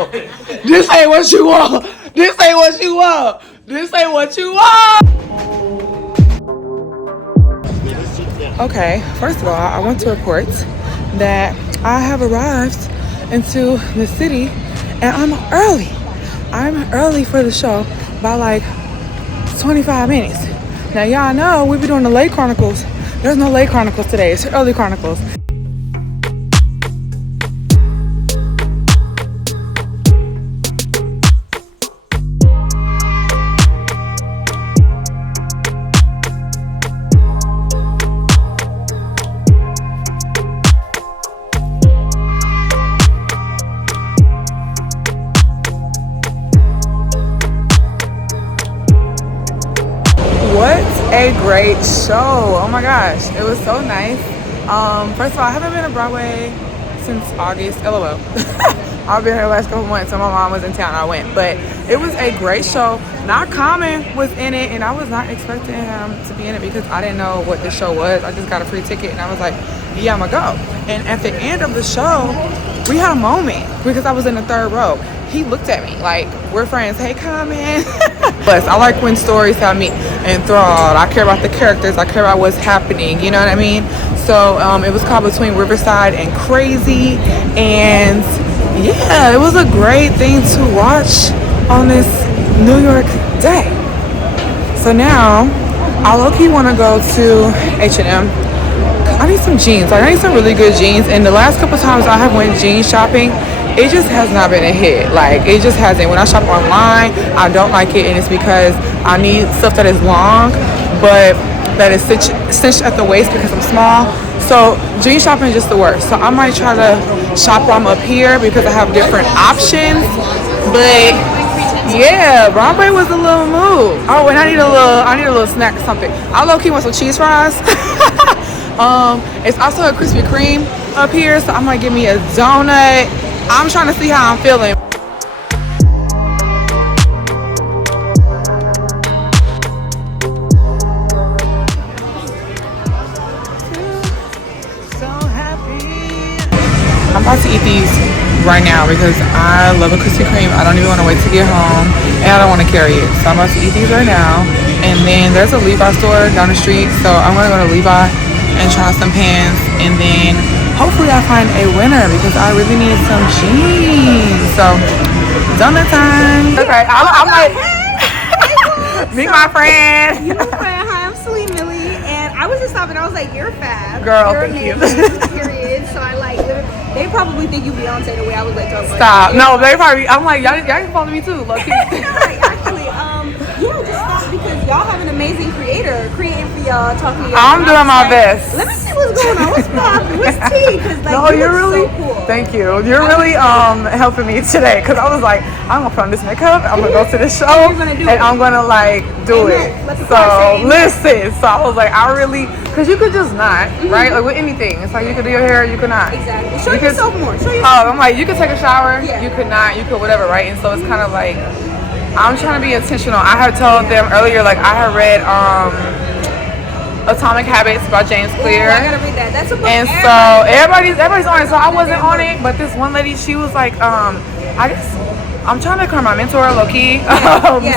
want. This ain't what you want. This ain't what you want. This ain't what you want. Okay, first of all, I want to report that I have arrived into the city and I'm early. I'm early for the show by like 25 minutes. Now y'all know we be doing the late chronicles. There's no late chronicles today, it's early chronicles. What a great show. Oh my gosh, it was so nice. First of all, I haven't been to Broadway since August, LOL. I've been here the last couple months, so my mom was in town, I went. But it was a great show. Not Common was in it, and I was not expecting him to be in it because I didn't know what the show was. I just got a free ticket, and I was like, yeah, I'm gonna go. And at the end of the show, we had a moment because I was in the third row. He looked at me like, we're friends, hey, Common. Plus, I like when stories have me enthralled. I care about the characters, I care about what's happening, you know what I mean? So it was called Between Riverside and Crazy, and yeah, it was a great thing to watch on this New York day. So now, I low-key want to go to H&M. I need some jeans. Like, I need some really good jeans, and the last couple times I have went jean shopping, it just has not been a hit. Like, it just hasn't. When I shop online, I don't like it, and it's because I need stuff that is long, but that is cinched at the waist because I'm small. So jean shopping is just the worst. So I might try to shop while I'm up here because I have different options. But yeah, Broadway was a little move. Oh, and I need a little snack or something. I low-key want some cheese fries. It's also a Krispy Kreme up here, so I might give me a donut. I'm trying to see how I'm feeling. So happy. I'm about to eat these right now because I love a Krispy Kreme. I don't even want to wait to get home, and I don't want to carry it. So I'm about to eat these right now. And then there's a Levi store down the street, so I'm gonna go to Levi and try some pants, and then hopefully I find a winner because I really need some jeans. So, donut time. Okay, I'm like, meet my friend. You know my friend. Hi, I'm Celine Millie, and I was just stopping. I was like, you're fab. Girl, you're thank you. Period. So I like, they probably think you Beyonce the way I was like, talking stop. Like, no, they probably, I'm like, y'all can follow me too. Look. Actually, yeah, just stop because y'all have an amazing creator creating for y'all, talking to y'all. I'm doing my best. Let me see what's going on. What's poppin'? What's tea? Cause like, No, you're really, so cool. Thank you. You're really helping me today because I was like, I'm gonna put on this makeup, I'm gonna go to this show, and I'm gonna like do it. So listen, so I was like, I really, because you could just not, right? Like with anything, it's like you could do your hair, you could not. Exactly. Show yourself more. Show yourself. Oh, I'm like, you could take a shower, you could not, you could whatever, right? And so it's kind of like, I'm trying to be intentional. I had told them earlier, like I had read Atomic Habits by James Clear. Ooh, I gotta read that. That's a book. And so everybody's on it. So I wasn't on it, but this one lady, she was like, I guess I'm trying to make her my mentor, low key.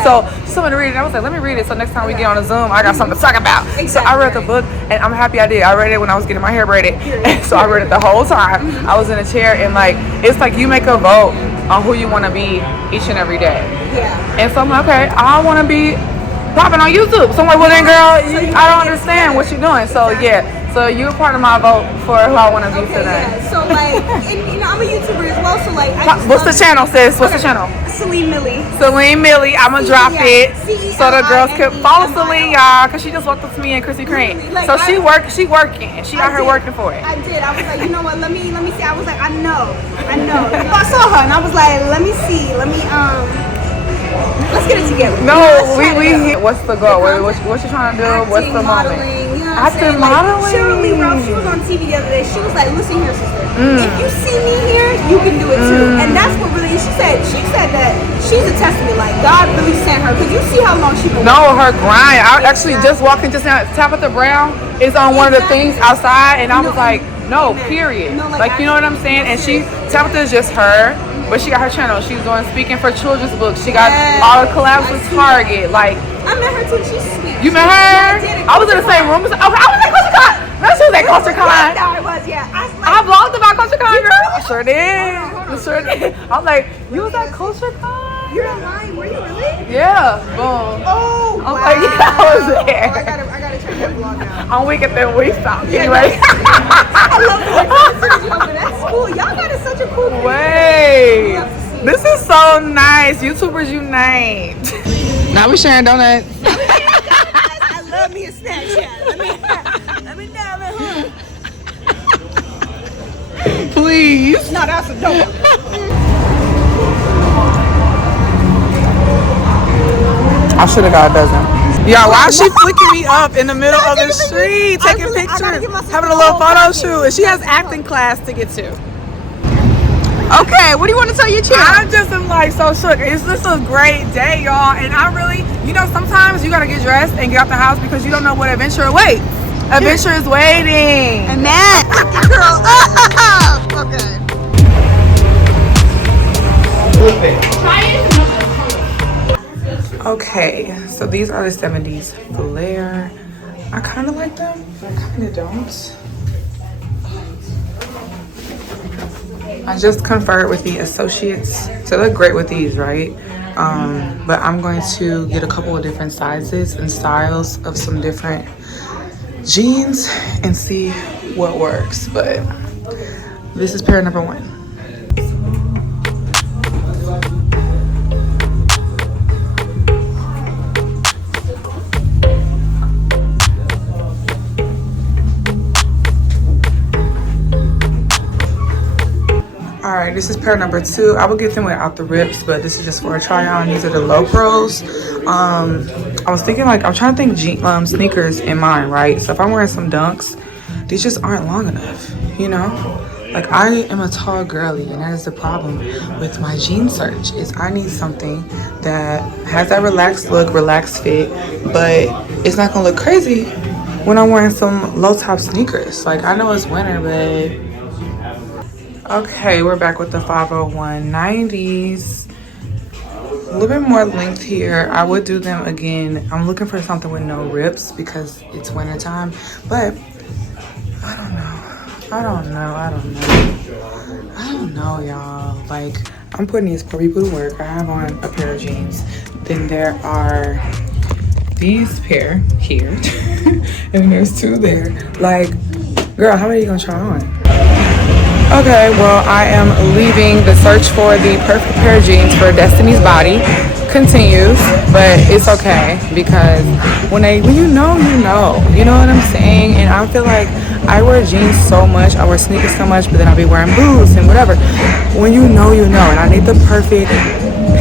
So someone to read it. I was like, let me read it. So next time we get on a Zoom, I got something to talk about. Exactly. So I read the book, and I'm happy I did. I read it when I was getting my hair braided, and so I read it the whole time. I was in a chair, and like it's like you make a vote on who you want to be each and every day. Yeah. And so I'm like, okay, I want to be popping on YouTube. So I'm like, well then, girl, I don't understand what you're doing. So yeah, so you're part of my vote for who I want to be today. Yeah. So like, and, you know, I'm a YouTuber as well. So like, what's the channel, sis? What's the channel? Celine Millie. Celine Millie. I'm gonna drop it so the girls could follow Celine, Celine, y'all, cause she just walked up to me in Krispy Kreme. Like, so she working. She out here working for it. I did. I was like, you know what? Let me see. I was like, I know. So I saw her and I was like, let me see. Let's get it together. No, we what's the goal? What you trying to do? Acting, What's the moment? modeling, you know what I'm saying? Modeling. Like, Cheryl Lee Ralph, she was on TV the other day. She was like, listen here, sister. If you see me here, you can do it too. And that's what really, she said that she's a testament. Like, God really sent her. Because you see how long she's been No, her grind. I actually just walking just now. Tabitha Brown is on one of the things outside, and I was like, no, period. Like, you know what I'm saying? And Tabitha is just her. but she got her channel. She's doing speaking for children's books. She got all the collabs with Target. Like, I met her too. She's sweet. You met her? Yeah, I was in the same room. I was at CultureCon. No, she was at CultureCon. No, it was, yeah. I vlogged about CultureCon, girl. I sure did. I sure did. I was like, you was at CultureCon? You're not lying. Were you really? Yeah. Boom. Oh, I'm wow. like, yeah, I was there. Oh, I gotta check that vlog out. I'm weak at that we stopped. Anyway. I love the That's cool. Y'all got such a cool Wait. This is so nice. YouTubers unite. Now we sharing donuts. I love me a Snapchat. Let me know. Please. No, that's a donut. I should have got a dozen. Yeah, why is she flicking me up in the middle of the street, taking pictures, having a little photo shoot? And she has acting class to get to. Okay, what do you want to tell your channel? I just am like so shook. It's just a great day, y'all. And I really, you know, sometimes you gotta get dressed and get out the house because you don't know what adventure awaits. Adventure is waiting. And that, girl, okay. Okay, so these are the 70s flare. I kind of like them, I kind of don't. I just conferred with the associates, so they look great with these, right? But I'm going to get a couple of different sizes and styles of some different jeans and see what works. But this is pair number 1. Alright, this is pair number 2. I will get them without the rips, but this is just for a try on. These are the low pros. I was thinking, like, I'm trying to think sneakers in mind, right? So if I'm wearing some dunks, these just aren't long enough, you know? Like, I am a tall girly, and that is the problem with my jean search, is I need something that has that relaxed look, relaxed fit, but it's not gonna look crazy when I'm wearing some low top sneakers. Like, I know it's winter, but okay, we're back with the 501 90s. A little bit more length here. I would do them again. I'm looking for something with no rips because it's winter time, but I don't know, y'all. Like, I'm putting these poor people to work. I have on a pair of jeans. Then there are these pair here, and there's 2 there. Like, girl, how many are you gonna try on? Okay, well, I am leaving. The search for the perfect pair of jeans for Destiny's body continues, but it's okay because when you know, you know what I'm saying? And I feel like I wear jeans so much, I wear sneakers so much, but then I'll be wearing boots and whatever. When you know, and I need the perfect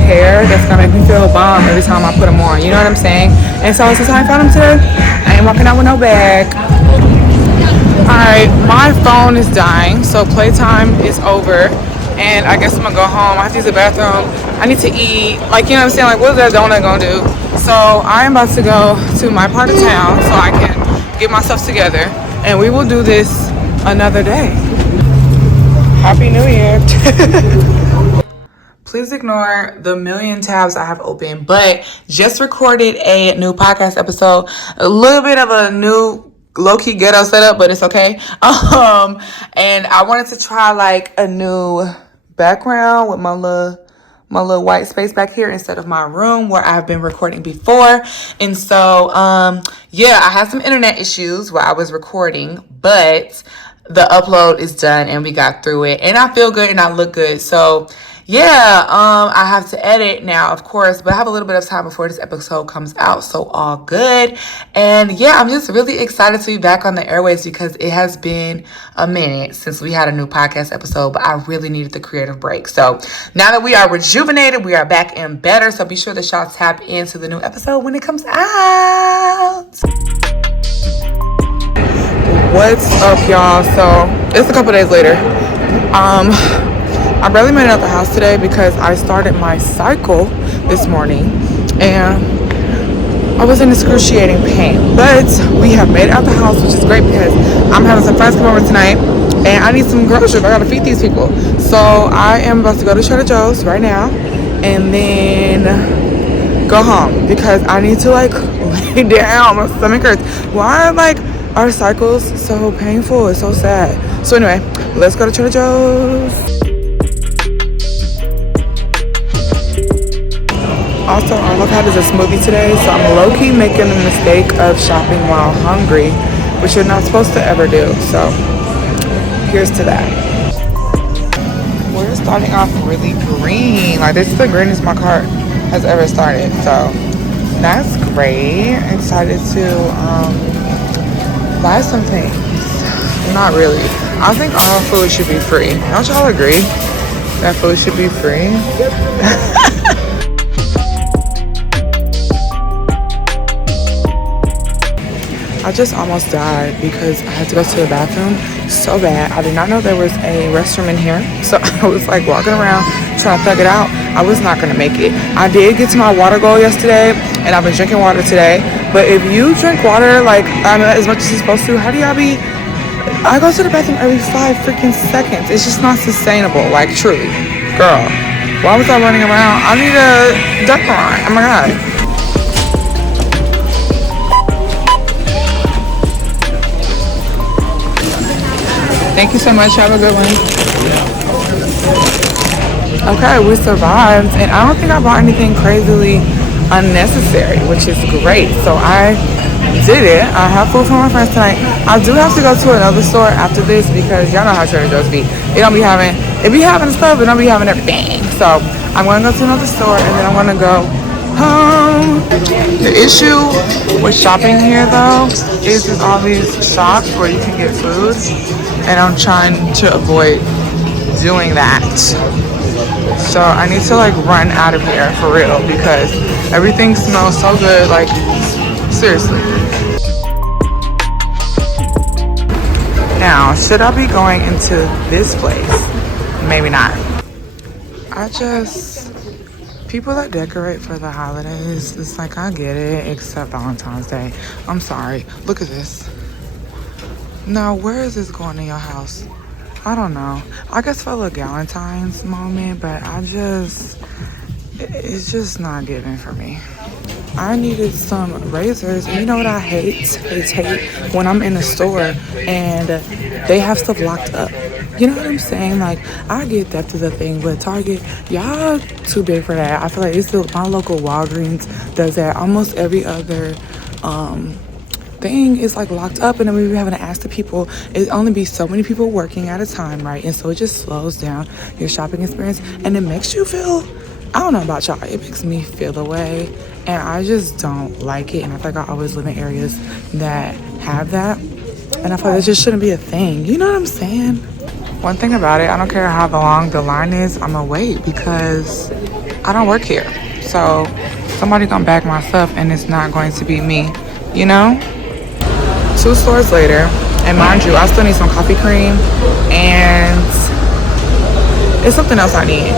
pair that's gonna make me feel bomb every time I put them on, you know what I'm saying? And so since I found them today, I ain't walking out with no bag. Alright, my phone is dying, so playtime is over, and I guess I'm gonna go home. I have to use the bathroom. I need to eat. Like, you know what I'm saying? Like, what is that donut gonna do? So I am about to go to my part of town so I can get myself together, and we will do this another day. Happy New Year. Please ignore the million tabs I have open, but just recorded a new podcast episode. A little bit of a new low-key ghetto setup, but it's okay. And I wanted to try like a new background with my little white space back here instead of my room where I've been recording before. And so yeah, I had some internet issues where I was recording, but the upload is done and we got through it, and I feel good and I look good. So yeah, I have to edit now, of course, but I have a little bit of time before this episode comes out, so all good. And yeah, I'm just really excited to be back on the airways because it has been a minute since we had a new podcast episode, but I really needed the creative break. So now that we are rejuvenated, we are back and better, so be sure that y'all tap into the new episode when it comes out. What's up, y'all? So it's a couple days later. I barely made it out the house today because I started my cycle this morning and I was in excruciating pain. But we have made it out the house, which is great because I'm having some friends come over tonight. and I need some groceries. I gotta feed these people. So I am about to go to Trader Joe's right now and then go home because I need to like lay down. My stomach hurts. Why are like our cycles so painful? It's so sad. So anyway, let's go to Trader Joe's. Also, our avocado is a smoothie today, so I'm low-key making the mistake of shopping while hungry, which you're not supposed to ever do. So here's to that. We're starting off really green. Like, this is the greenest my cart has ever started. So that's great. Excited to buy some things. Not really. I think all food should be free. Don't y'all agree that food should be free? I just almost died because I had to go to the bathroom so bad. I did not know there was a restroom in here. So I was like walking around trying to thug it out. I was not going to make it. I did get to my water goal yesterday and I've been drinking water today. But if you drink water like as much as you're supposed to, how do y'all be? I go to the bathroom every 5 freaking seconds. It's just not sustainable. Like truly. Girl, why was I running around? I need a duck run. Oh my God. Thank you so much. Have a good one. Okay, we survived. And I don't think I bought anything crazily unnecessary, which is great. So I did it. I have food for my friends tonight. I do have to go to another store after this because y'all know how Trader Joe's be. It be having stuff, but don't be having everything. So I'm going to go to another store and then I'm going to go home. The issue with shopping here though is there's all these shops where you can get food. And I'm trying to avoid doing that. So I need to like run out of here for real because everything smells so good, like seriously. Now, should I be going into this place? Maybe not. People that decorate for the holidays, it's like I get it, except Valentine's Day. I'm sorry, look at this. Now, where is this going in your house? I don't know. I guess for a little Galentine's moment, but it's just not giving for me. I needed some razors. And you know what I hate? When I'm in the store and they have stuff locked up. You know what I'm saying? Like, I get theft is a thing, but Target, y'all too big for that. I feel like my local Walgreens does that. Almost every other thing is like locked up, and then we be having to ask the people. It only be so many people working at a time, right? And so it just slows down your shopping experience, and it makes you feel, I don't know about y'all, it makes me feel away, and I just don't like it. And I feel like I always live in areas that have that, and I feel like it just shouldn't be a thing. You know what I'm saying? One thing about it, I don't care how long the line is, I'm gonna wait because I don't work here. So somebody gonna bag my stuff and it's not going to be me, you know? 2 stores later, and mind you, I still need some coffee cream and it's something else I need.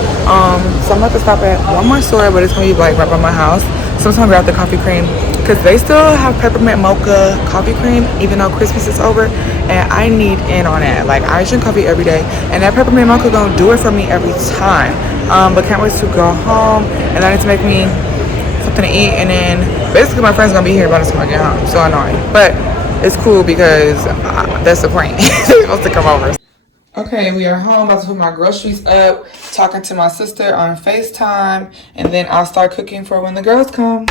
So I'm about to stop at one more store, but it's gonna be like right by my house. So I'm gonna grab the coffee cream because they still have peppermint mocha coffee cream, even though Christmas is over, and I need in on that. Like, I drink coffee every day, and that peppermint mocha gonna do it for me every time. But can't wait to go home, and I need to make me something to eat, and then basically my friend's gonna be here by the time I get home. So annoying, but it's cool because that's the point. They're supposed to come over. Okay, we are home, about to put my groceries up, talking to my sister on FaceTime, and then I'll start cooking for when the girls come.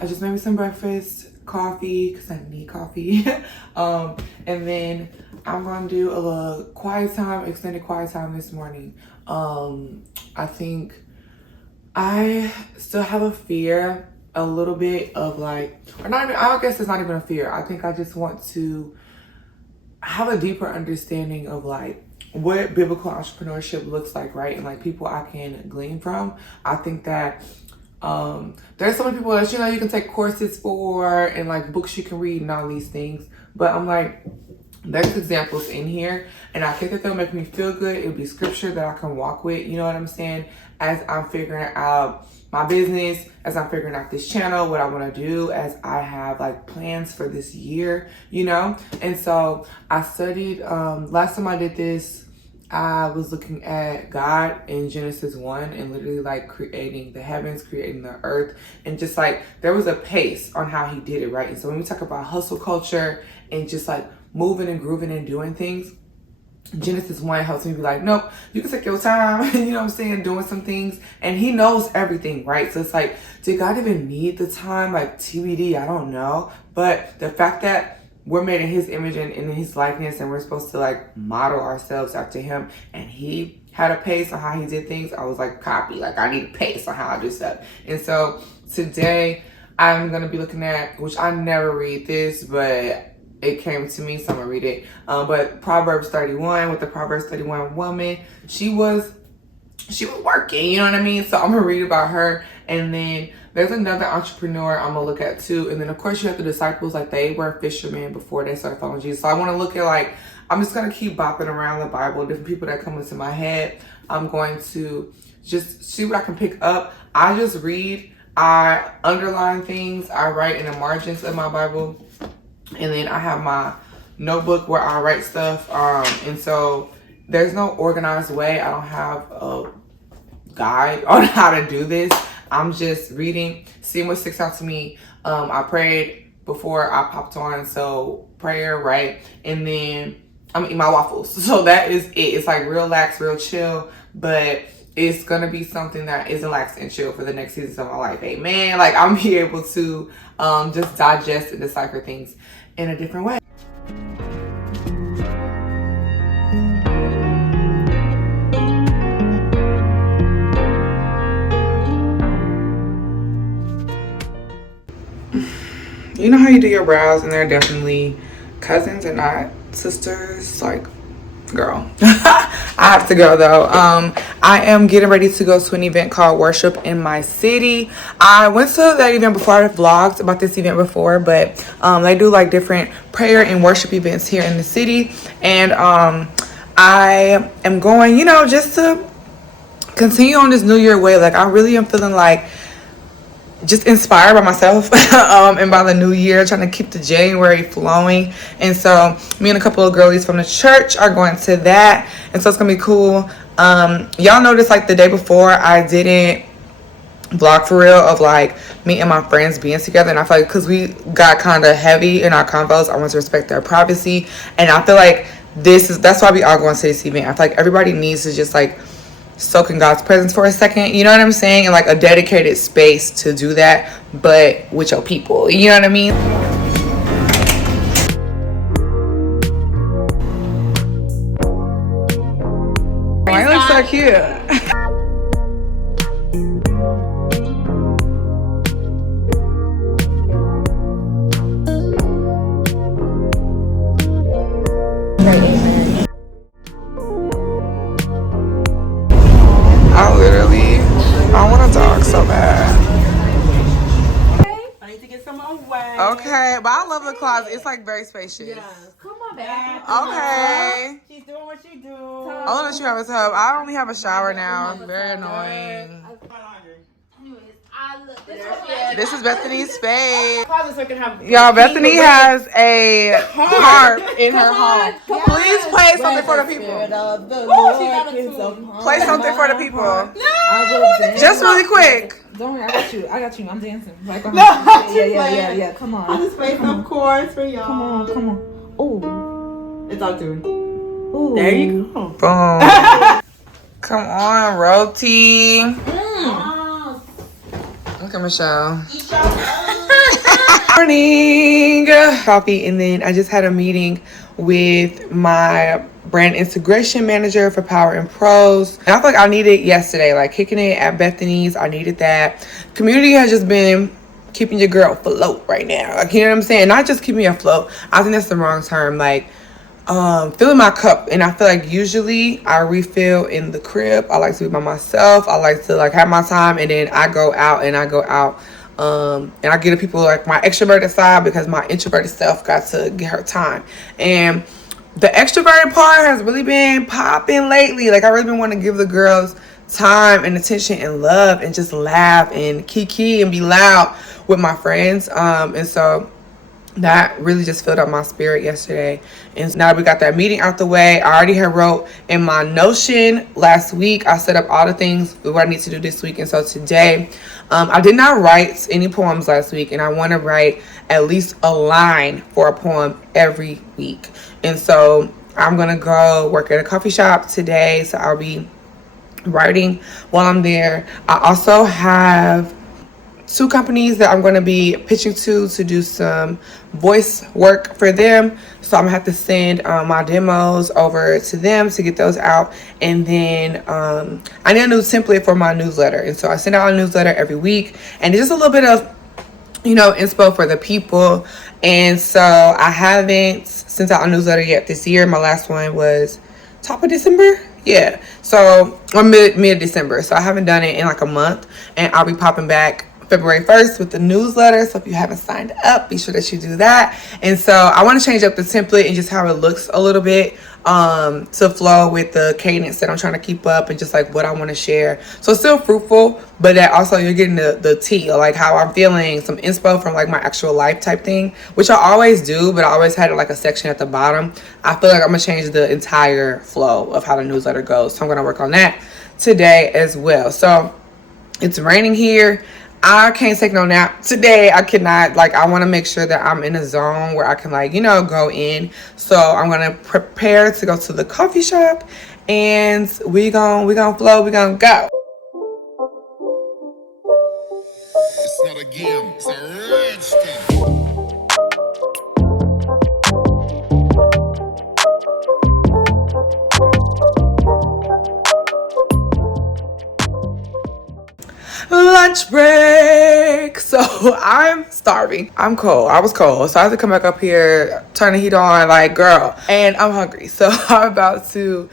I just made me some breakfast, coffee, because I need coffee. And then I'm going to do a little quiet time, extended quiet time this morning. I think I still have a fear, a little bit of like, or not even, I guess it's not even a fear. I think I just want to have a deeper understanding of like what biblical entrepreneurship looks like, right? And like people I can glean from. I think that there's so many people that you can take courses for and like books you can read and all these things. But I'm like, there's examples in here, and I think that they'll make me feel good. It'll be scripture that I can walk with, you know what I'm saying, as I'm figuring out my business, as I'm figuring out this channel, what I want to do, as I have like plans for this year, you know. And so I studied, last time I did this, I was looking at God in Genesis 1 and literally like creating the heavens, creating the earth, and just like there was a pace on how he did it, right? And so when we talk about hustle culture and just like moving and grooving and doing things, Genesis 1 helps me be like, nope, you can take your time, you know what I'm saying, doing some things. And he knows everything, right? So it's like, did God even need the time? Like TBD, I don't know. But the fact that we're made in his image and in his likeness, and we're supposed to like model ourselves after him, and he had a pace on how he did things, I was like, copy, like I need a pace on how I do stuff. And so today I'm gonna be looking at, which I never read this, but it came to me, so I'm gonna read it. But Proverbs 31, with the Proverbs 31 woman, she was working, you know what I mean? So I'm gonna read about her. And then there's another entrepreneur I'm gonna look at too. And then of course you have the disciples, like they were fishermen before they started following Jesus. So I wanna look at like, I'm just gonna keep bopping around the Bible, different people that come into my head. I'm going to just see what I can pick up. I just read, I underline things, I write in the margins of my Bible. And then I have my notebook where I write stuff. And so there's no organized way. I don't have a guide on how to do this. I'm just reading, seeing what sticks out to me. I prayed before I popped on, so prayer, right? And then I'm eating my waffles. So that is it. It's like real lax, real chill, but it's gonna be something that is lax and chill for the next seasons of my life. Amen. Like I'm be able to just digest and decipher things in a different way. You know how you do your brows and they're definitely cousins and not sisters? Like, girl. I have to go though. I am getting ready to go to an event called Worship in My City. I went to that event before. I've vlogged about this event before, but they do like different prayer and worship events here in the city. And I am going, just to continue on this New Year way. Like I really am feeling like just inspired by myself and by the new year, trying to keep the January flowing. And so me and a couple of girlies from the church are going to that, and so it's gonna be cool. Y'all noticed like the day before I didn't vlog for real of like me and my friends being together, and I feel like because we got kind of heavy in our convos, I want to respect their privacy. And I feel like that's why we all going to this event. I feel like everybody needs to just like soak in God's presence for a second, you know what I'm saying? And like a dedicated space to do that, but with your people, you know what I mean? Why you look so cute? I want a dog so bad. I need to get some away. Okay, but I love the closet. It's like very spacious. Yeah. Come on, babe. Okay. She's doing what she do. I'll let you have a tub. I only have a shower now. Very annoying. This is Bethany's space. Y'all, Bethany has a harp in her home. Please play something for the people. Play something for the people. Just really quick. Don't worry, I got you. I'm dancing. Right behind you. Yeah. Come on. I just played some chords for y'all. Come on. Oh. It's all doing. Ooh. There you go. Boom. Come on, Roti. Look at Michelle. Morning. Coffee, and then I just had a meeting with my brand integration manager for Power and Prose. And I feel like I needed yesterday, like kicking it at Bethany's. I needed that. Community has just been keeping your girl afloat right now. Like, you know what I'm saying? Not just keeping me afloat. I think that's the wrong term. Like, filling my cup. And I feel like usually I refill in the crib. I like to be by myself. I like to like have my time, and then I go out and I get to people like my extroverted side, because my introverted self got to get her time. And the extroverted part has really been popping lately. Like I really been wanting to give the girls time and attention and love and just laugh and kiki and be loud with my friends. And so that really just filled up my spirit yesterday. And now that we got that meeting out the way, I already had wrote in my Notion last week. I set up all the things what I need to do this week. And so today, I did not write any poems last week, and I want to write at least a line for a poem every week. And so I'm going to go work at a coffee shop today. So I'll be writing while I'm there. I also have 2 companies that I'm going to be pitching to do some voice work for them. So I'm going to have to send my demos over to them to get those out. And then I need a new template for my newsletter. And so I send out a newsletter every week. And it's just a little bit of, inspo for the people. And so I haven't sent out a newsletter yet this year. My last one was top of December. Yeah. So, or mid-December. So I haven't done it in like a month. And I'll be popping back February 1st with the newsletter. So if you haven't signed up, be sure that you do that. And so I want to change up the template and just how it looks a little bit to flow with the cadence that I'm trying to keep up and just like what I want to share. So it's still fruitful, but that also you're getting the tea, like how I'm feeling, some inspo from like my actual life type thing, which I always do, but I always had like a section at the bottom. I feel like I'm going to change the entire flow of how the newsletter goes. So I'm going to work on that today as well. So it's raining here. I can't take no nap today. I cannot. Like, I want to make sure that I'm in a zone where I can, like, go in. So I'm going to prepare to go to the coffee shop, and we gonna flow. We gonna go. It's not a game. It's a rich thing. Lunch break. So I'm starving. I'm cold. I was cold. So I have to come back up here, turn the heat on, like, girl. And I'm hungry. So I'm about to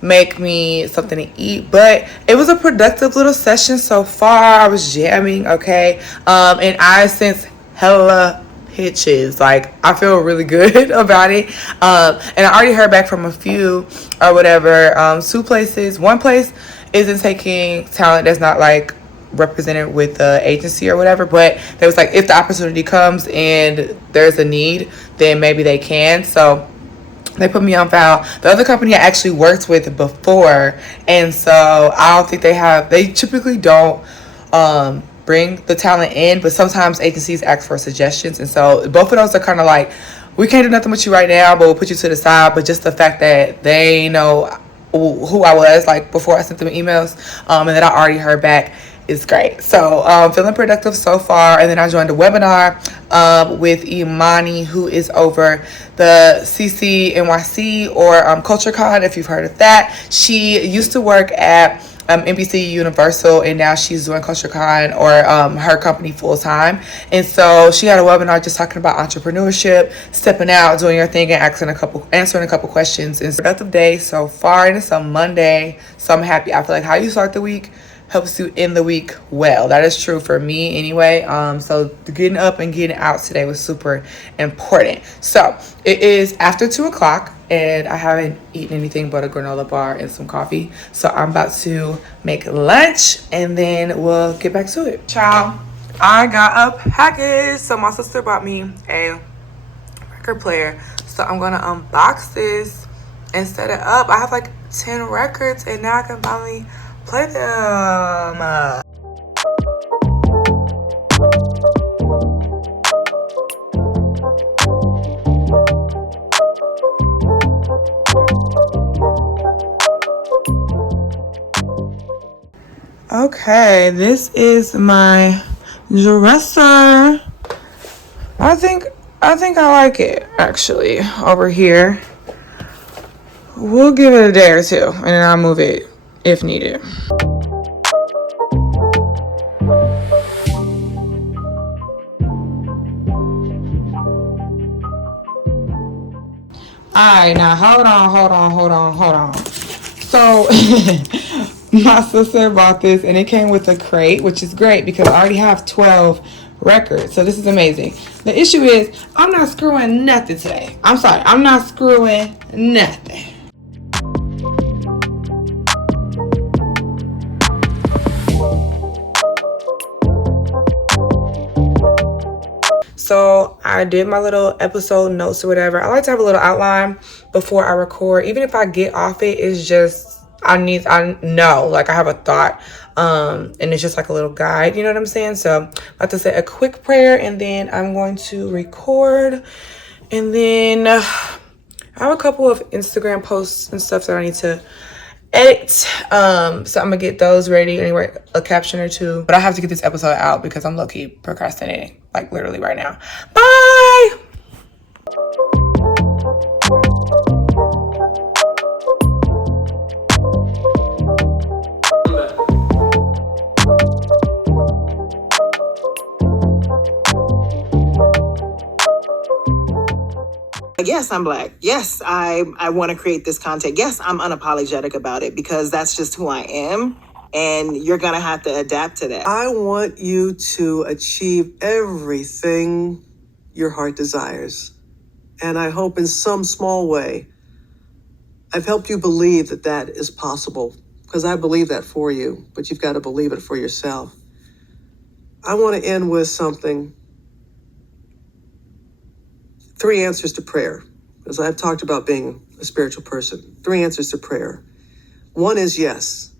make me something to eat. But it was a productive little session so far. I was jamming, okay? And I sense hella pitches. Like, I feel really good about it. And I already heard back from a few or whatever. 2 places. One place isn't taking talent that's not like represented with the agency or whatever, but they was like, if the opportunity comes and there's a need, then maybe they can. So they put me on file. The other company I actually worked with before, and so I don't think they typically don't bring the talent in, but sometimes agencies ask for suggestions. And so both of those are kind of like, we can't do nothing with you right now, but we'll put you to the side. But just the fact that they know who I was, like, before I sent them emails, and that I already heard back, is great. So feeling productive so far. And then I joined a webinar with Imani, who is over the CCNYC or CultureCon, if you've heard of that. She used to work at NBC Universal, and now she's doing CultureCon or her company full time. And so she had a webinar just talking about entrepreneurship, stepping out, doing your thing, and answering a couple questions. And productive day so far, and it's a Monday, so I'm happy. I feel like how you start the week helps you end the week well. That is true for me anyway. So getting up and getting out today was super important. So it is after 2:00, and I haven't eaten anything but a granola bar and some coffee. So I'm about to make lunch, and then we'll get back to it. Ciao. I got a package. So my sister bought me a record player. So I'm gonna unbox this and set it up. I have like 10 records, and now I can finally play them. Okay, this is my dresser. I think I like it, actually, over here. We'll give it a day or 2, and then I'll move it if needed. right, now hold on. So my sister bought this and it came with a crate, which is great because I already have 12 records. So this is amazing. The issue is I'm not screwing nothing today. I'm sorry, I'm not screwing nothing. So I did my little episode notes or whatever. I like to have a little outline before I record. Even if I get off it, it's just, I know, like I have a thought. And it's just like a little guide, you know what I'm saying? So I have to say a quick prayer and then I'm going to record. And then I have a couple of Instagram posts and stuff that I need to edit. So I'm gonna get those ready anyway, a caption or two. But I have to get this episode out because I'm low-key procrastinating, like literally right now. Bye! Yes, I'm Black. Yes, I want to create this content. Yes, I'm unapologetic about it because that's just who I am. And you're going to have to adapt to that. I want you to achieve everything your heart desires. And I hope in some small way, I've helped you believe that that is possible because I believe that for you, but you've got to believe it for yourself. I want to end with something. 3 answers to prayer, because I've talked about being a spiritual person. 3 answers to prayer. 1 is yes.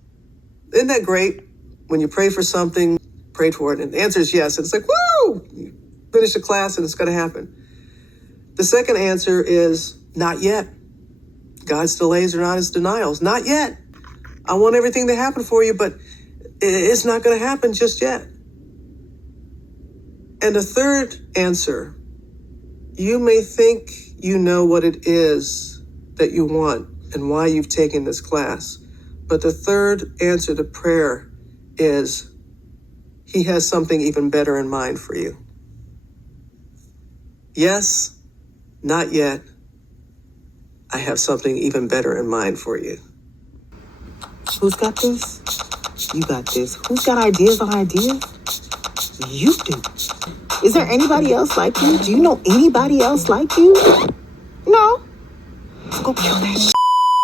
Isn't that great? When you pray for something, prayed for it, and the answer is yes. And it's like, woo! You finish the class and it's going to happen. The second answer is not yet. God's delays are not his denials. Not yet. I want everything to happen for you, but it's not going to happen just yet. And the third answer, you may think you know what it is that you want and why you've taken this class. But the third answer to prayer is he has something even better in mind for you. Yes, not yet. I have something even better in mind for you. Who's got this? You got this. Who's got ideas on ideas? You do. Is there anybody else like you? Do you know anybody else like you? No. Go kill that shit.